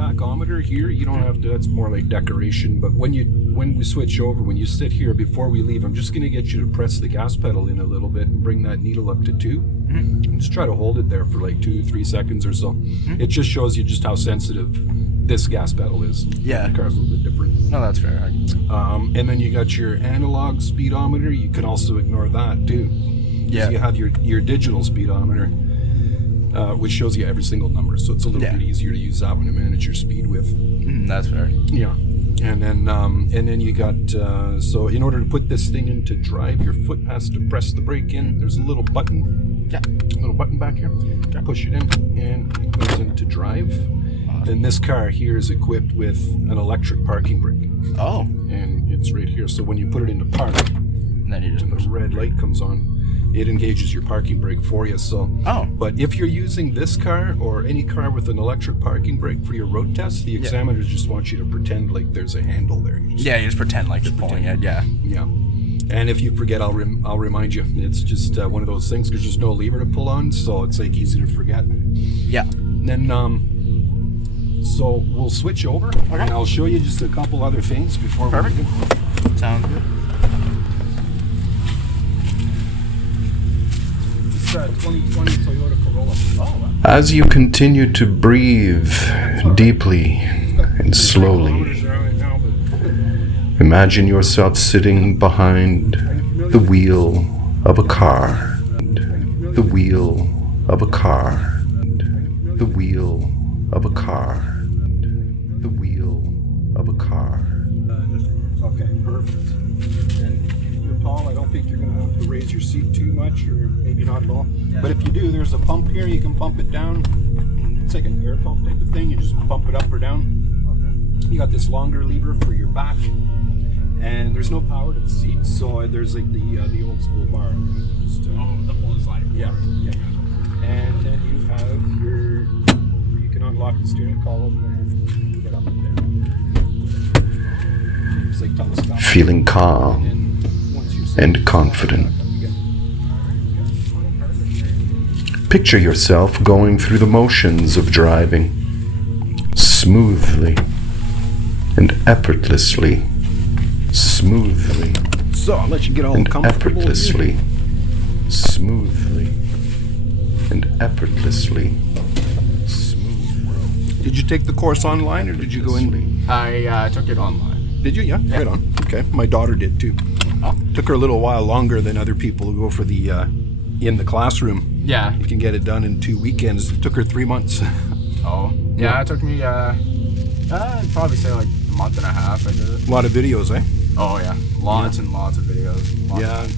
tachometer here, you don't have to, that's more like decoration, but when we switch over, when you sit here, before we leave, I'm just going to get you to press the gas pedal in a little bit and bring that needle up to 2. And just try to hold it there for like 2-3 seconds or so. It just shows you just how sensitive this gas pedal is. Yeah. The car's a little bit different. No, that's fair. And then you got your analog speedometer. You can also ignore that too. Yeah. So you have your digital speedometer, which shows you every single number. So it's a little bit easier to use that one to manage your speed with. That's fair. Yeah. And then you got, so in order to put this thing into drive, your foot has to press the brake in. There's a little button. Yeah. A little button back here. Push it in and it goes into drive. And this car here is equipped with an electric parking brake. Oh. And it's right here. So when you put it into park, And then you just push the red light comes on, it engages your parking brake for you. So, but if you're using this car or any car with an electric parking brake for your road test, the examiners just want you to pretend like there's a handle there. You just pretend like you're pulling it. Yeah. And if you forget, I'll remind you. It's just one of those things because there's no lever to pull on, so it's like easy to forget. Yeah. And then so we'll switch over, and I'll show you just a couple other things before we Perfect. Sounds good. It's a 2020 Toyota Corolla. Oh, wow. As you continue to breathe deeply and slowly, imagine yourself sitting behind the wheel of a car. The wheel of a car. The wheel of a car. The wheel of a car. Okay, perfect. And if you're tall, I don't think you're going to have to raise your seat too much, or maybe not at all. But if you do, there's a pump here. You can pump it down. It's like an air pump type of thing. You just pump it up or down. You got this longer lever for your back, and there's no power to the seat, so there's like the old school bar. Just, The pull and slide. yeah. And then you have your, you can unlock the steering column and get up and down. It's like telescopic. Feeling calm And once you're and confident. Picture yourself going through the motions of driving smoothly and effortlessly. Smoothly So I'll let you get all and comfortable. effortlessly. Smoothly and effortlessly. Smoothly. Did you take the course online or did you go in? I took it online. Did you? Yeah. Right on. Okay. My daughter did too. Oh. Took her a little while longer than other people who go for the in the classroom. Yeah. You can get it done in 2 weekends. It took her 3 months. Oh. Yeah, it took me, I'd probably say like a month and a half I did it. A lot of videos, eh? Oh yeah. Lots and lots of videos. Lots Yeah. of